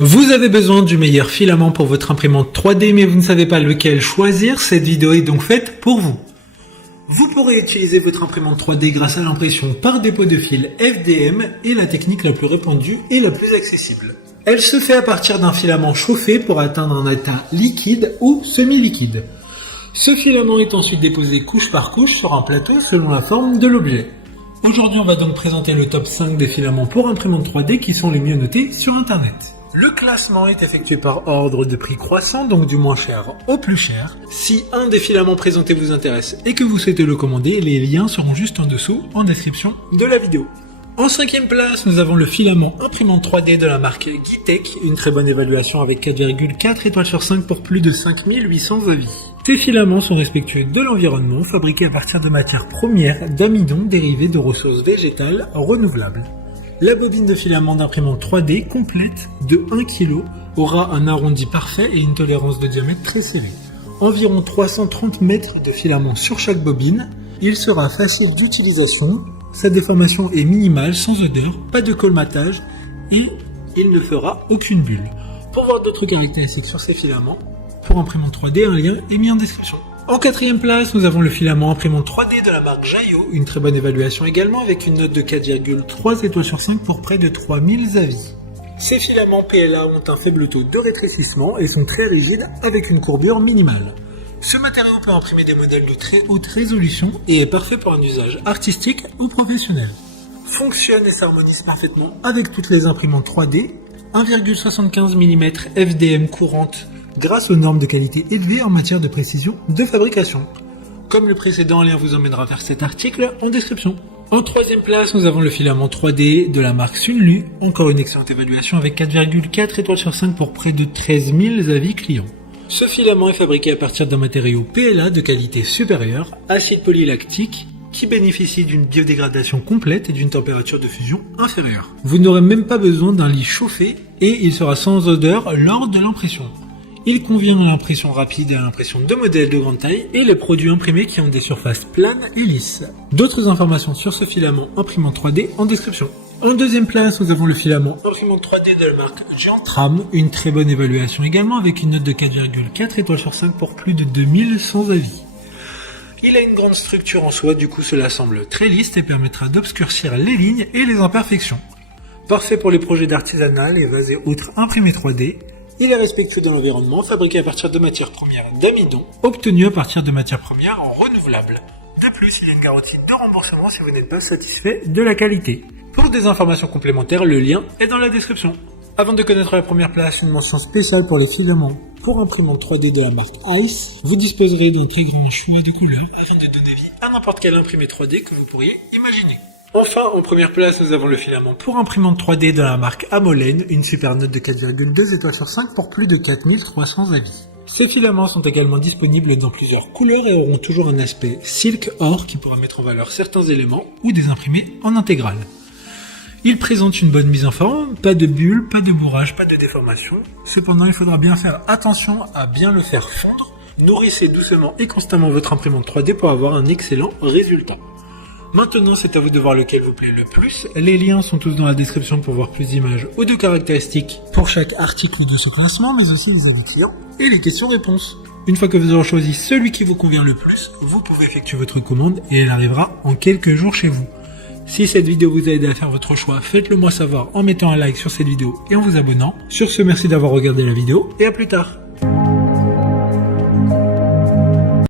Vous avez besoin du meilleur filament pour votre imprimante 3D mais vous ne savez pas lequel choisir, cette vidéo est donc faite pour vous. Vous pourrez utiliser votre imprimante 3D grâce à l'impression par dépôt de fil FDM et la technique la plus répandue et la plus accessible. Elle se fait à partir d'un filament chauffé pour atteindre un état liquide ou semi-liquide. Ce filament est ensuite déposé couche par couche sur un plateau selon la forme de l'objet. Aujourd'hui, on va donc présenter le top 5 des filaments pour imprimante 3D qui sont les mieux notés sur Internet. Le classement est effectué par ordre de prix croissant, donc du moins cher au plus cher. Si un des filaments présentés vous intéresse et que vous souhaitez le commander, les liens seront juste en dessous en description de la vidéo. En 5e place, nous avons le filament imprimante 3D de la marque Gitech, une très bonne évaluation avec 4,4 étoiles sur 5 pour plus de 5800 avis. Ces filaments sont respectueux de l'environnement, fabriqués à partir de matières premières d'amidon dérivées de ressources végétales renouvelables. La bobine de filament d'imprimante 3D complète de 1 kg aura un arrondi parfait et une tolérance de diamètre très serrée. Environ 330 mètres de filament sur chaque bobine. Il sera facile d'utilisation, sa déformation est minimale, sans odeur, pas de colmatage et il ne fera aucune bulle. Pour voir d'autres caractéristiques sur ces filaments, pour imprimante 3D, un lien est mis en description. En 4e place, nous avons le filament imprimante 3D de la marque Jaillot, une très bonne évaluation également avec une note de 4,3 étoiles sur 5 pour près de 3000 avis. Ces filaments PLA ont un faible taux de rétrécissement et sont très rigides avec une courbure minimale. Ce matériau peut imprimer des modèles de très haute résolution et est parfait pour un usage artistique ou professionnel. Fonctionne et s'harmonise parfaitement avec toutes les imprimantes 3D, 1,75 mm FDM courante grâce aux normes de qualité élevées en matière de précision de fabrication. Comme le précédent, un lien vous emmènera vers cet article en description. En 3e place, nous avons le filament 3D de la marque Sunlu, encore une excellente évaluation avec 4,4 étoiles sur 5 pour près de 13 000 avis clients. Ce filament est fabriqué à partir d'un matériau PLA de qualité supérieure, acide polylactique, qui bénéficie d'une biodégradation complète et d'une température de fusion inférieure. Vous n'aurez même pas besoin d'un lit chauffé et il sera sans odeur lors de l'impression. Il convient à l'impression rapide et à l'impression de modèles de grande taille et les produits imprimés qui ont des surfaces planes et lisses. D'autres informations sur ce filament imprimante 3D en description. En 2e place, nous avons le filament imprimante 3D de la marque Giantram, une très bonne évaluation également avec une note de 4,4 étoiles sur 5 pour plus de 2100 avis. Il a une grande structure en soi, du coup cela semble très lisse et permettra d'obscurcir les lignes et les imperfections. Parfait pour les projets d'artisanat, les vases et autres imprimés 3D. Il est respectueux de l'environnement, fabriqué à partir de matières premières d'amidon, obtenu à partir de matières premières renouvelables. De plus, il y a une garantie de remboursement si vous n'êtes pas satisfait de la qualité. Pour des informations complémentaires, le lien est dans la description. Avant de connaître la première place, une mention spéciale pour les filaments pour imprimante 3D de la marque Ice. Vous disposerez d'un très grand choix de couleurs afin de donner vie à n'importe quel imprimé 3D que vous pourriez imaginer. Enfin, en première place, nous avons le filament pour imprimante 3D de la marque Amolen, une super note de 4,2 étoiles sur 5 pour plus de 4300 avis. Ces filaments sont également disponibles dans plusieurs couleurs et auront toujours un aspect silk or qui pourra mettre en valeur certains éléments ou des imprimés en intégrale. Ils présentent une bonne mise en forme, pas de bulles, pas de bourrage, pas de déformation. Cependant, il faudra bien faire attention à bien le faire fondre. Nourrissez doucement et constamment votre imprimante 3D pour avoir un excellent résultat. Maintenant, c'est à vous de voir lequel vous plaît le plus. Les liens sont tous dans la description pour voir plus d'images ou de caractéristiques pour chaque article de ce classement, mais aussi les avis clients et les questions-réponses. Une fois que vous aurez choisi celui qui vous convient le plus, vous pouvez effectuer votre commande et elle arrivera en quelques jours chez vous. Si cette vidéo vous a aidé à faire votre choix, faites-le moi savoir en mettant un like sur cette vidéo et en vous abonnant. Sur ce, merci d'avoir regardé la vidéo et à plus tard.